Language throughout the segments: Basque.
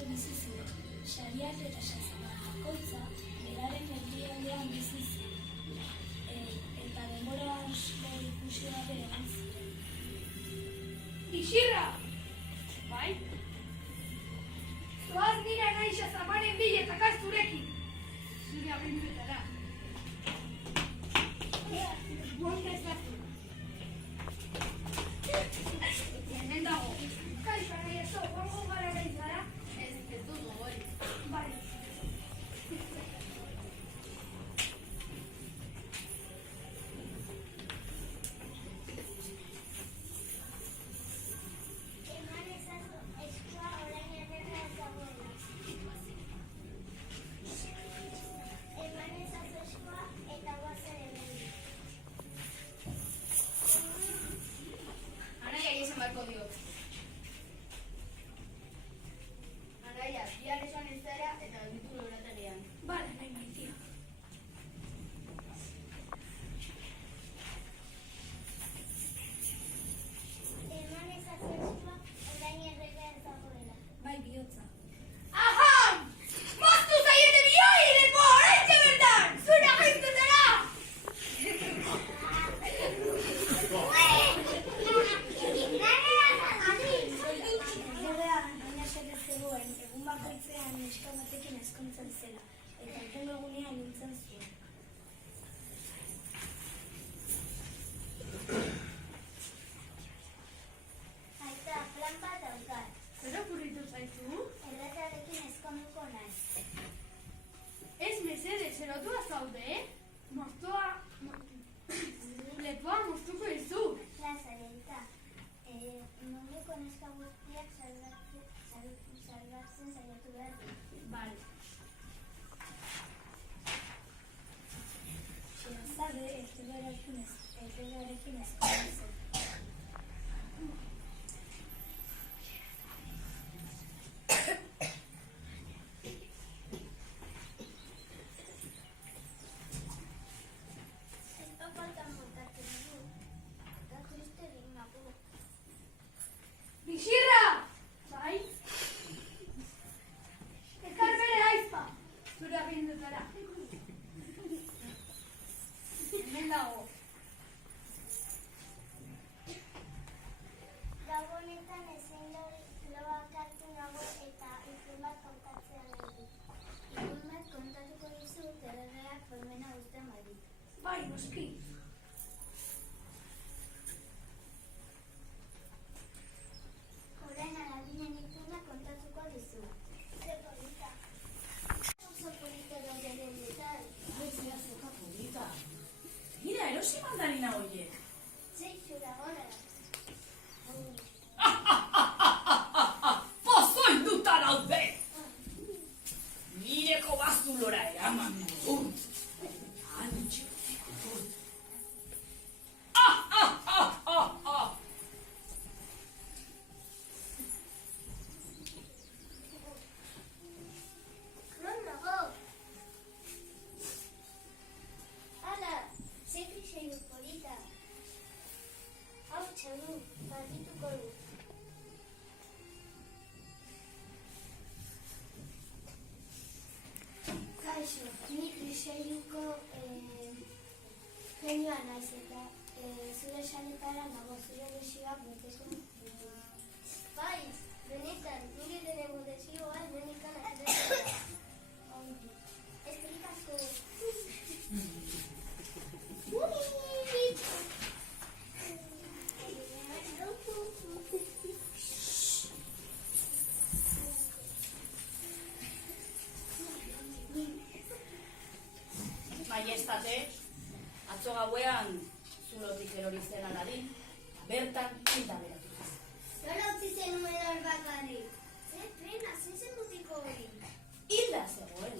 ere bizi ziren. Sariak eta Sazabar bakoitza beraren erdialdean bizi ziren. Eta denbora asko ikusi gabe egon ziren. Bixirra! Bai? Zoaz nire nahi Sazabaren bila eta kasturekin. Zure abrinduetara. Guanka ez hartu. Hemen dago. Kaixo, nahi ezo, guango gara nahi zara? Ez du gogori. Bale. Marko diot. Anaia, bihar esan ez zara eta gelditu laborategian. Bale, nahi maitia. Eman ezazua orain erregea ez dagoela. Bai, bihotza. Aham! Moztu zaiete bioi, lepo, oraintxe bertan! Zure agintutera! Egun bakoitzean neska batekin ezkontzen zela, eta egun egunean nintzen zuen. Aita, plan bat daukat. Zer okurritu zaizu? Erretarekin ezkonduko naiz. Ez mesedez, erotua zaude? Moztoa... Lepoa moztuko izu. Lazarenta, munduko neska guztiak salbatzen saiatu behar du. Bale. Xerazade erregarekin ezkontzen zen. Bixirra! Bai? Ekar bere aizpa. Zure agindutara. Hemen dago. Gabonetan ezin loak hartu nago eta izun bat kontatzea nahi dut. Izun bat kontatuko dizut erregeak formena uzten badit. Bai, noski. Orain alabinen ituna kontatuko dizu. Ze polita. Oso polita daude dendetan. Zera zeka polita. Mira, erosi mandarina horiek. Zeitzura gora. Pozoinduta daude! Nireko bazulora eraman dut. Antxe dut. Non nago. Ala, ze kriseiu polita. Hau txadu, barbituko du. Kaixo, ni kriseiuko genioa naiz eta zure sanetara nago zure desioak beteko ditu. Bai, benetan, nire denengo desioa benetan atzera. Ongi. Eskerrik asko. Maiestate, atzo gauean zulotik erori zen aladin, bertan hilda beratu. Nola utzi zenuen hor bakarrik? Ze pena, zen mutiko hori. Hilda zegoen.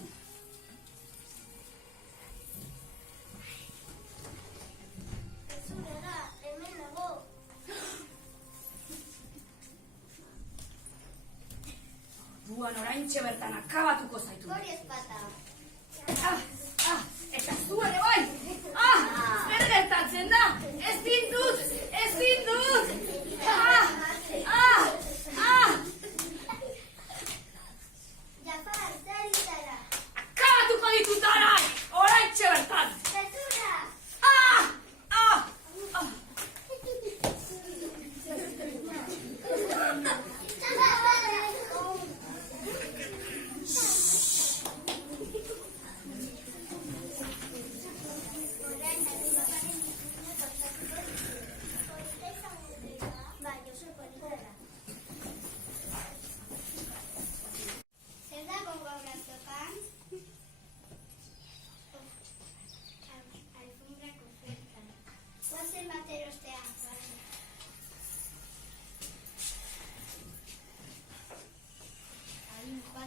Zurera, hemen nago. Duan oraintxe bertan akabatuko zaitu. Hori ezpata. Eta zu ere bai! Zer gertatzen da? Ezin dut!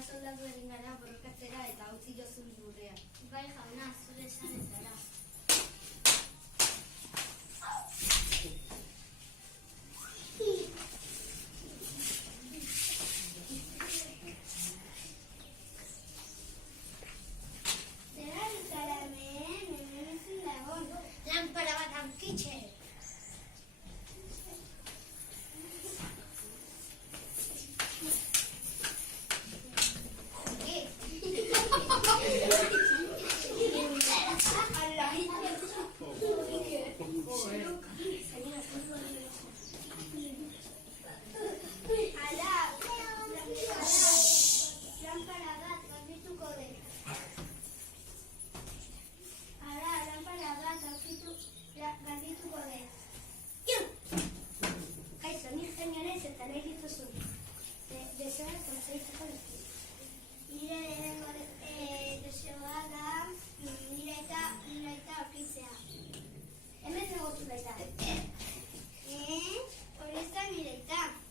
soldatu egin gara borrokatzera eta utzi jozu lurrea. Bai jauna, zure esan ez gara. Zer ari zara hemen, hemen ezin da egon. Lanpara bat hankitxe.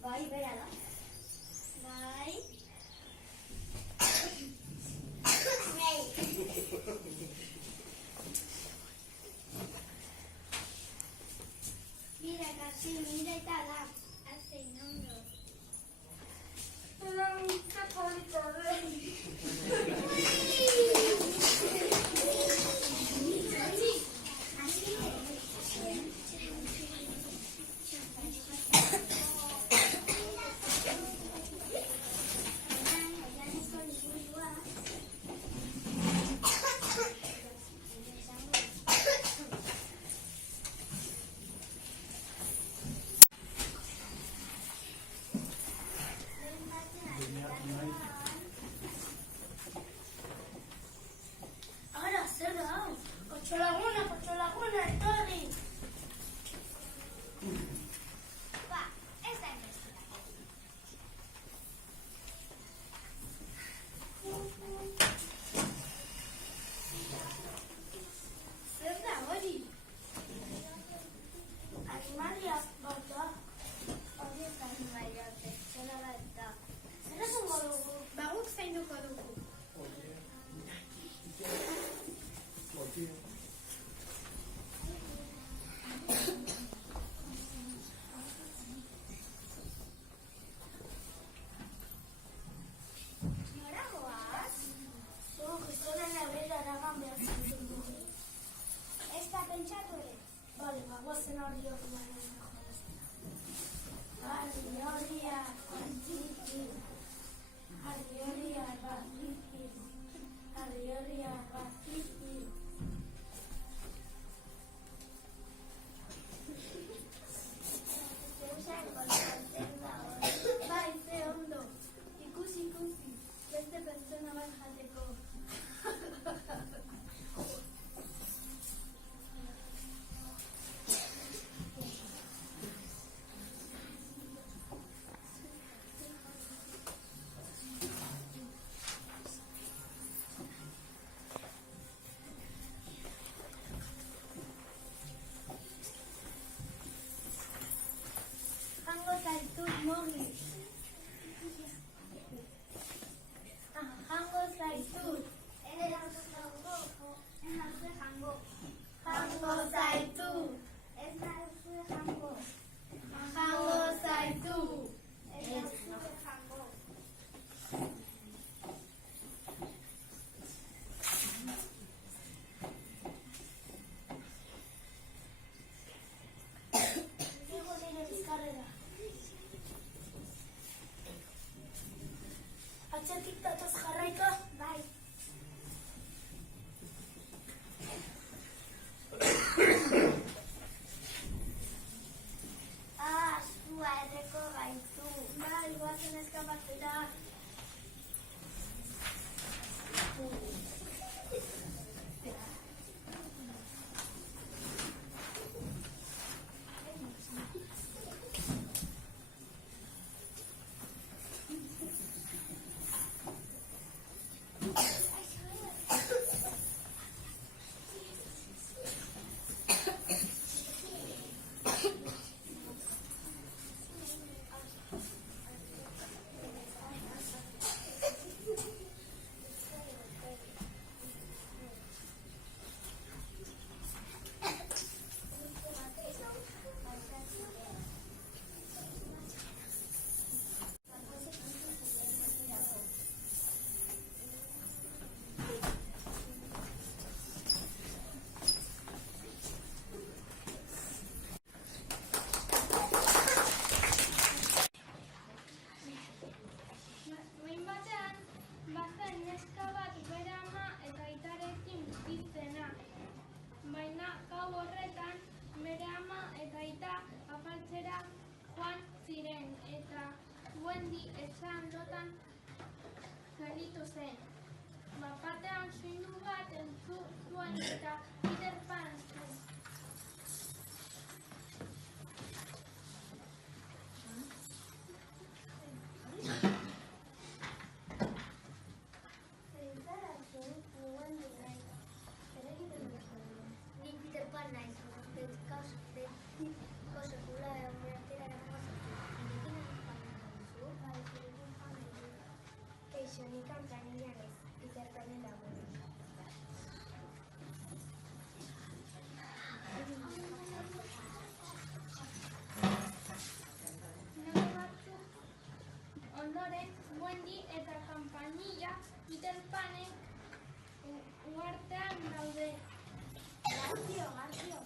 Bai, bera da. Bai. Mira, casi, mira eta da. Hace nondo. Qué bonito, Ahora, zer da hau? Kotxolaguna, etorri! Ba, ez da enbestirako. Zer da hori? Animalia bat da. Hori ez da animalia pertsona bat da. Zer esango dugu? Ba, guk zainduko dugu. Nora goaz? Gizonen aurrera eraman behar zuten. Ez da pentsatu ere? Bale, guazen hori hori bai, ze ondo. Ikusi, beste pertsona bat jateko. Jango zaitut mogi. Jango zaitut. Ez nauzu jango. Jango zaitut. Ez nauzu jango. Jango zaitut. Ez nauzu jango. Digo nire bizkarrera. Atxetik datoz jarraika? Bai. Sua erreko gaitu. Bai, guazen eskapatzera. gelditu zen. Bapatean soinu bat entzun zuen eta Peter Pan zen. Zara zen, nuen dira. Zer egiten duzu? Ni Peter Pan naiz, betiko sekula eguneratera eramango zaitu. Nirekin fan duzu? Keixo, ni kanpainilla naiz, Peter Panen laguna. Nege batzuk ondoren, Wendy eta kanpainilla Peter Panen uhartean daude. Gartio.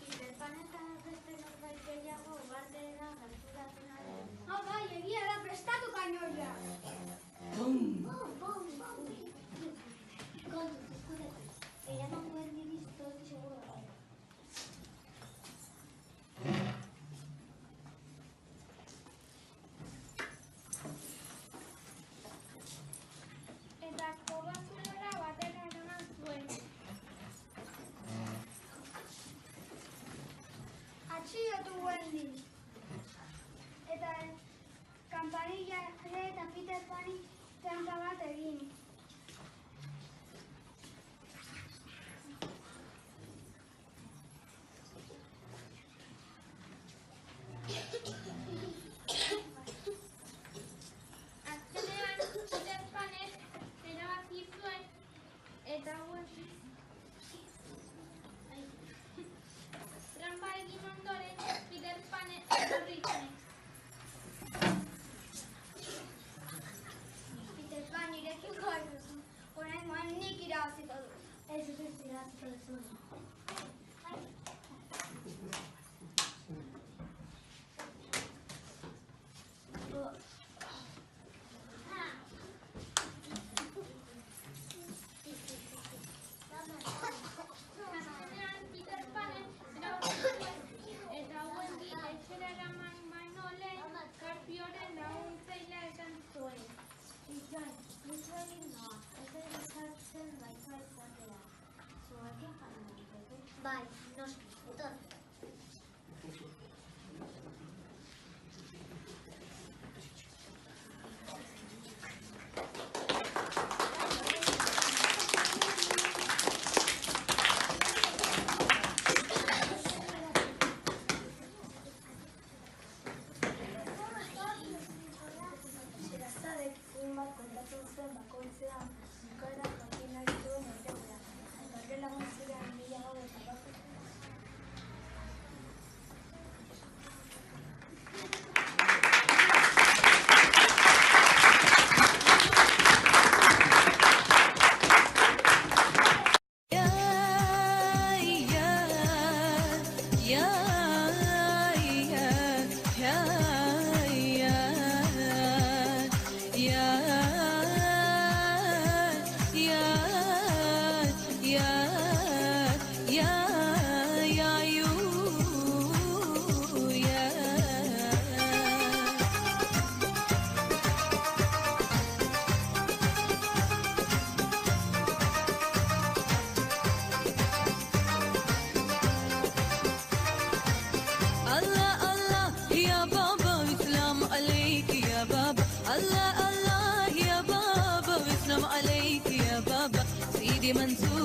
Peter Pan eta beste norbait gehiago uhartera gerturatzen ari. Bai, egia da prestatu kainoia. Kontuz, eskuretu. Eraman duen diriz, todo seguro da. Eta kobazulora batera eraman zuen. Atxilotu Wendy. Eta kanpanilla eta Peter Pani tranpa bat egin. Azkenean Peter Panek erabaki zuen eta Wendy tranpa egin ondoren Peter Panek etorri zen. Peter Pan nirekiko duzu. Oraingoan nik irabaziko dut. Ez dut irabaziko duzu. Azkenean Peter Panek erabaki zuen eta Wendy etxera eraman baino lehen Karpioren laguntzailea esan zuen. Itxoin, nizu egin noa. Ez egin sartzen baita izatera. Zuekin jaren daiteke? Bai, noski, etorri. Zirazadek film bat kontatzen zuen bakoitzean, bukaera jakin nahi zuen urteura. Horre lagun ziren mila gau eta bat. منصور